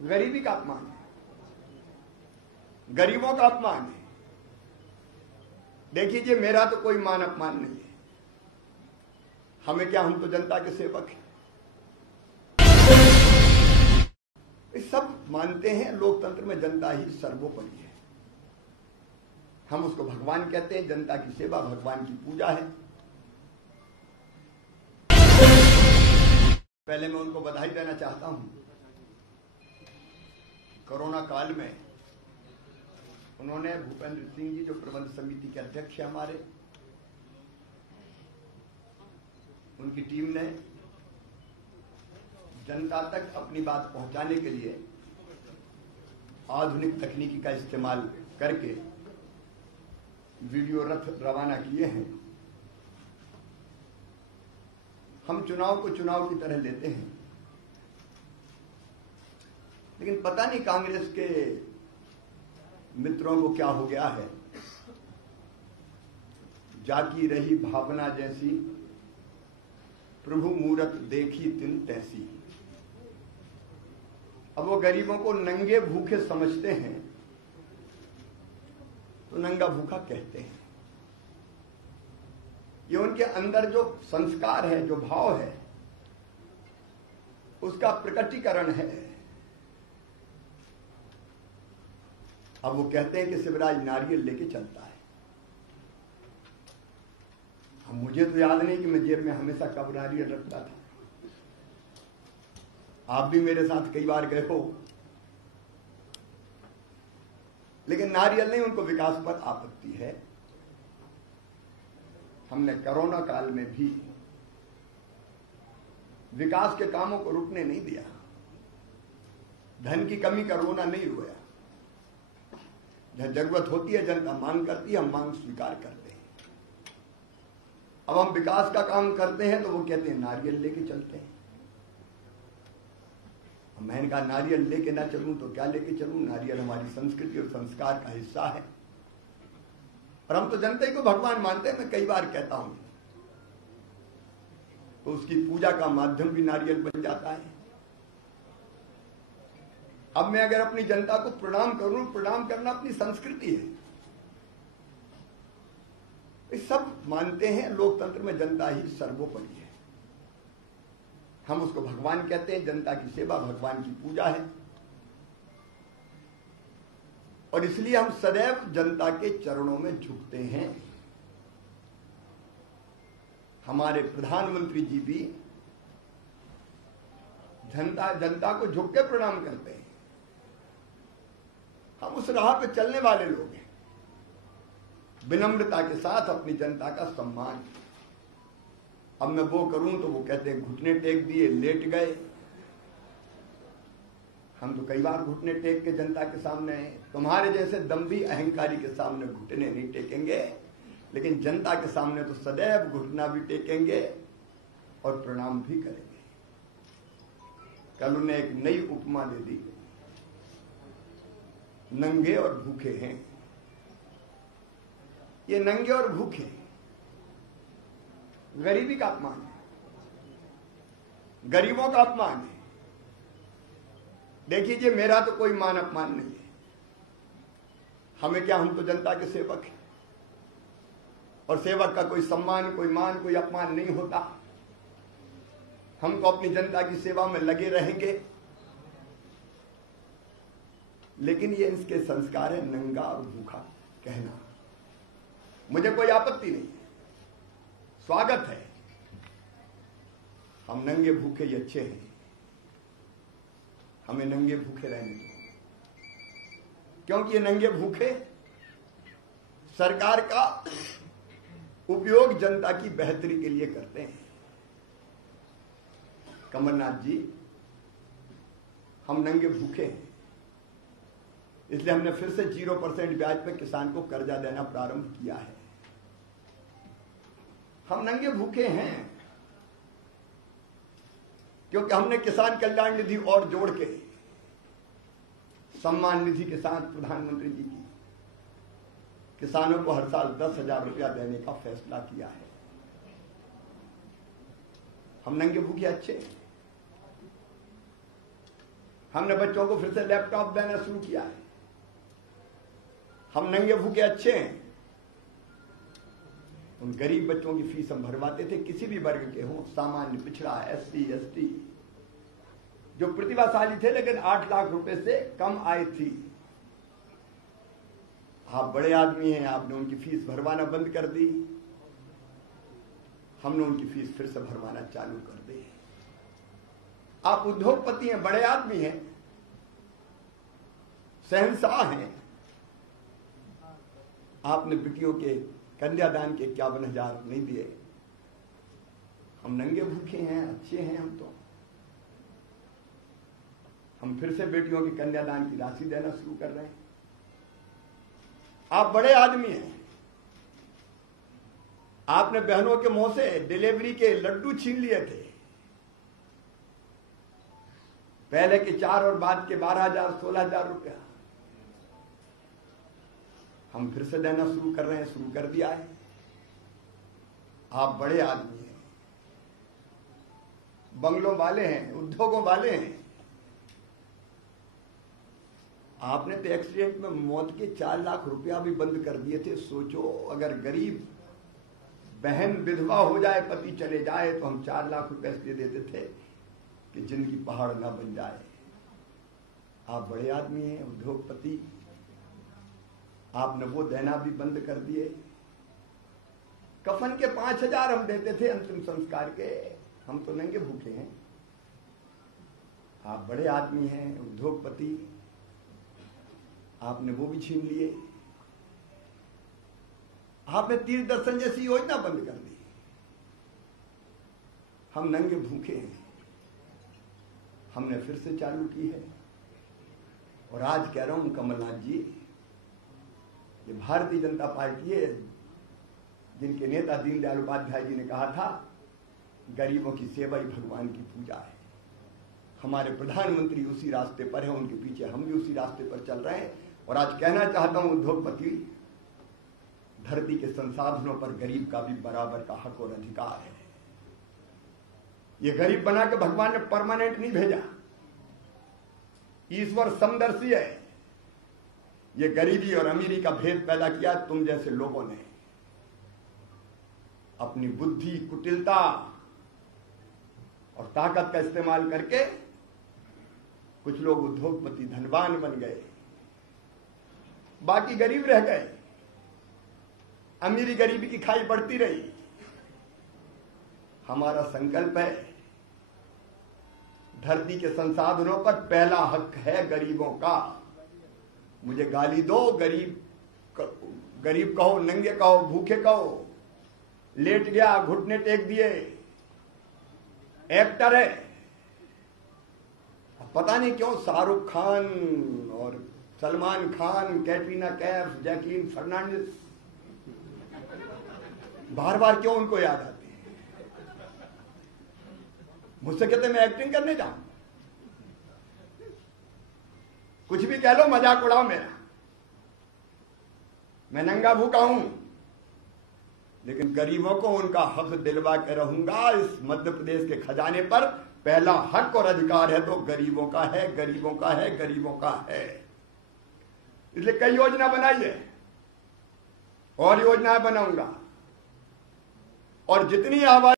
गरीबी का अपमान है, गरीबों का अपमान है। देखिए, मेरा तो कोई मान अपमान नहीं है। हमें क्या, हम तो जनता के सेवक हैं। सब मानते हैं लोकतंत्र में जनता ही सर्वोपरि है। हम उसको भगवान कहते हैं। जनता की सेवा भगवान की पूजा है। पहले मैं उनको बधाई देना चाहता हूं। कोरोना काल में उन्होंने, भूपेंद्र सिंह जी जो प्रबंध समिति के अध्यक्ष हैं हमारे, उनकी टीम ने जनता तक अपनी बात पहुंचाने के लिए आधुनिक तकनीकी का इस्तेमाल करके वीडियो रथ रवाना किए हैं। हम चुनाव को चुनाव की तरह लेते हैं, लेकिन पता नहीं कांग्रेस के मित्रों को क्या हो गया है। जाकी रही भावना जैसी, प्रभु मूरत देखी तिन तैसी। अब वो गरीबों को नंगे भूखे समझते हैं तो नंगा भूखा कहते हैं। ये उनके अंदर जो संस्कार है, जो भाव है, उसका प्रकटीकरण है। अब वो कहते हैं कि शिवराज नारियल लेके चलता है। अब मुझे तो याद नहीं कि मैं जेब में हमेशा कब नारियल रखता था। आप भी मेरे साथ कई बार गए हो, लेकिन नारियल नहीं, उनको विकास पर आपत्ति है। हमने कोरोना काल में भी विकास के कामों को रुकने नहीं दिया। धन की कमी का रोना नहीं रोया। जहां जरूरत होती है, जनता मांग करती है, हम मांग स्वीकार करते हैं। अब हम विकास का काम करते हैं तो वो कहते हैं नारियल लेके चलते हैं। मैंने कहा नारियल लेके ना चलूं तो क्या लेके चलूं? नारियल हमारी संस्कृति और संस्कार का हिस्सा है, और हम तो जनता को भगवान मानते हैं। मैं कई बार कहता हूं, तो उसकी पूजा का माध्यम भी नारियल बन जाता है। अब मैं अगर अपनी जनता को प्रणाम करूं, प्रणाम करना अपनी संस्कृति है। सब मानते हैं लोकतंत्र में जनता ही सर्वोपरि है। हम उसको भगवान कहते हैं। जनता की सेवा भगवान की पूजा है, और इसलिए हम सदैव जनता के चरणों में झुकते हैं। हमारे प्रधानमंत्री जी भी जनता को झुक के प्रणाम करते हैं। हम उस राह पे चलने वाले लोग हैं, विनम्रता के साथ अपनी जनता का सम्मान। अब मैं वो करूं तो वो कहते हैं घुटने टेक दिए, लेट गए। हम तो कई बार घुटने टेक के जनता के सामने आए। तुम्हारे जैसे दम्भी अहंकारी के सामने घुटने नहीं टेकेंगे, लेकिन जनता के सामने तो सदैव घुटना भी टेकेंगे और प्रणाम भी करेंगे। कल उन्हें एक नई उपमा दे दी, नंगे और भूखे हैं। ये नंगे और भूखे गरीबी का अपमान है, गरीबों का अपमान है। देखिए, मेरा तो कोई मान अपमान नहीं है। हमें क्या, हम तो जनता के सेवक हैं, और सेवक का कोई सम्मान, कोई मान, कोई अपमान नहीं होता। हम तो अपनी जनता की सेवा में लगे रहेंगे। लेकिन ये इसके संस्कार है, नंगा और भूखा कहना। मुझे कोई आपत्ति नहीं है, स्वागत है। हम नंगे भूखे ही अच्छे हैं। हमें नंगे भूखे रहने दो, क्योंकि ये नंगे भूखे सरकार का उपयोग जनता की बेहतरी के लिए करते हैं। कमलनाथ जी, हम नंगे भूखे हैं, इसलिए हमने फिर से 0% ब्याज पर किसान को कर्जा देना प्रारंभ किया है। हम नंगे भूखे हैं क्योंकि हमने किसान कल्याण निधि और जोड़ के सम्मान निधि के साथ प्रधानमंत्री जी की किसानों को हर साल 10,000 रुपया देने का फैसला किया है। हम नंगे भूखे अच्छे हैं। हमने बच्चों को फिर से लैपटॉप देना शुरू किया है। हम नंगे भूखे अच्छे हैं। उन गरीब बच्चों की फीस हम भरवाते थे, किसी भी वर्ग के हों, सामान्य, पिछड़ा, SC ST, जो प्रतिभाशाली थे लेकिन 8 लाख रुपए से कम आय थी। आप बड़े आदमी हैं, आपने उनकी फीस भरवाना बंद कर दी, हमने उनकी फीस फिर से भरवाना चालू कर दी। आप उद्योगपति हैं, बड़े आदमी हैं, शहंशाह हैं, आपने बेटियों के कन्यादान के 51,000 नहीं दिए। हम नंगे भूखे हैं, अच्छे हैं हम फिर से बेटियों के कन्यादान की राशि देना शुरू कर रहे हैं। आप बड़े आदमी हैं, आपने बहनों के मुंह से डिलीवरी के लड्डू छीन लिए थे, पहले के 4 और बाद के 12,000 16,000 रुपया हम फिर से देना शुरू कर रहे हैं, शुरू कर दिया है। आप बड़े आदमी हैं, बंगलों वाले हैं, उद्योगों वाले हैं। आपने तो एक्सीडेंट में मौत के 4 लाख रुपया भी बंद कर दिए थे। सोचो, अगर गरीब बहन विधवा हो जाए, पति चले जाए, तो हम 4 लाख रुपए इसलिए देते थे कि जिंदगी पहाड़ ना बन जाए। आप बड़े आदमी हैं, उद्योगपति, आपने वो देना भी बंद कर दिए। कफन के 5,000 हम देते थे अंतिम संस्कार के, हम तो नंगे भूखे हैं। आप बड़े आदमी हैं, उद्योगपति, आपने वो भी छीन लिए। आपने तीर्थ दर्शन जैसी योजना बंद कर दी। हम नंगे भूखे हैं, हमने फिर से चालू की है। और आज कह रहा हूं कमलनाथ जी, ये भारतीय जनता पार्टी है जिनके नेता दीनदयाल उपाध्याय जी ने कहा था, गरीबों की सेवा ही भगवान की पूजा है। हमारे प्रधानमंत्री उसी रास्ते पर है, उनके पीछे हम भी उसी रास्ते पर चल रहे हैं। और आज कहना चाहता हूं उद्योगपति, धरती के संसाधनों पर गरीब का भी बराबर का हक और अधिकार है। ये गरीब बना के भगवान ने परमानेंट नहीं भेजा, ईश्वर समदर्शी है। ये गरीबी और अमीरी का भेद पैदा किया तुम जैसे लोगों ने। अपनी बुद्धि, कुटिलता और ताकत का इस्तेमाल करके कुछ लोग उद्योगपति धनवान बन गए, बाकी गरीब रह गए। अमीरी गरीबी की खाई बढ़ती रही। हमारा संकल्प है, धरती के संसाधनों पर पहला हक है गरीबों का। मुझे गाली दो, गरीब कहो, नंगे कहो, भूखे कहो, लेट गया, घुटने टेक दिए, एक्टर है। पता नहीं क्यों शाहरुख खान और सलमान खान, कैटरीना कैफ, जैकलीन फर्नांडिस बार बार क्यों उनको याद आते हैं। मुझसे कहते मैं एक्टिंग करने जाऊं, कुछ भी कह लो, मजाक उड़ाओ मेरा। मैं नंगा भूखा हूं, लेकिन गरीबों को उनका हक दिलवा के रहूंगा। इस मध्य प्रदेश के खजाने पर पहला हक और अधिकार है तो गरीबों का है, गरीबों का है, गरीबों का है। इसलिए कई योजना बनाई है और योजनाएं बनाऊंगा। और जितनी आवाज